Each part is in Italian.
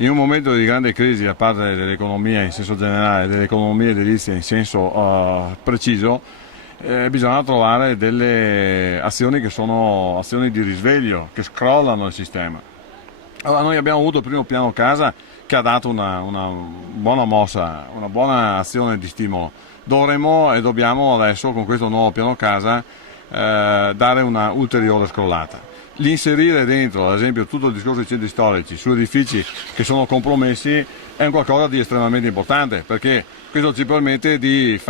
in un momento di grande crisi da parte dell'economia in senso generale, dell'economia edilizia in senso preciso, bisogna trovare delle azioni che sono azioni di risveglio, che scrollano il sistema. Allora, noi abbiamo avuto il primo piano casa che ha dato una buona mossa, una buona azione di stimolo. Dovremmo e dobbiamo adesso con questo nuovo piano casa dare una ulteriore scrollata. L'inserire dentro, ad esempio, tutto il discorso dei centri storici su edifici che sono compromessi è un qualcosa di estremamente importante, perché questo ci permette di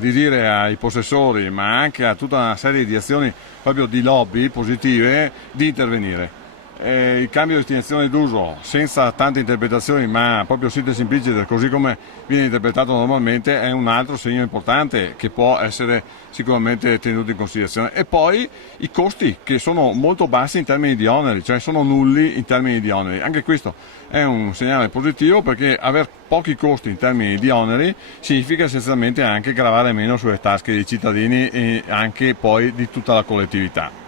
dire ai possessori, ma anche a tutta una serie di azioni proprio di lobby positive, di intervenire. Il cambio di destinazione d'uso senza tante interpretazioni, ma proprio sito e simpliciter, così come viene interpretato normalmente, è un altro segno importante che può essere sicuramente tenuto in considerazione. E poi i costi, che sono molto bassi in termini di oneri, cioè sono nulli in termini di oneri. Anche questo è un segnale positivo, perché aver pochi costi in termini di oneri significa essenzialmente anche gravare meno sulle tasche dei cittadini e anche poi di tutta la collettività.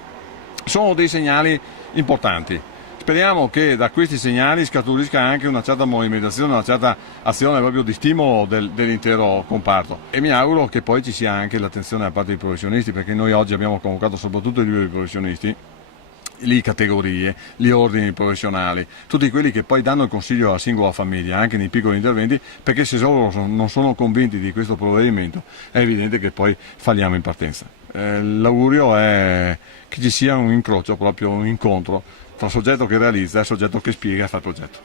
Sono dei segnali importanti. Speriamo che da questi segnali scaturisca anche una certa movimentazione, una certa azione proprio di stimolo dell'intero comparto, e mi auguro che poi ci sia anche l'attenzione da parte dei professionisti, perché noi oggi abbiamo convocato soprattutto i liberi professionisti, le categorie, gli ordini professionali, tutti quelli che poi danno il consiglio alla singola famiglia anche nei piccoli interventi, perché se loro non sono convinti di questo provvedimento è evidente che poi falliamo in partenza. L'augurio è che ci sia un incrocio, proprio un incontro tra il soggetto che realizza e il soggetto che spiega e fa il progetto.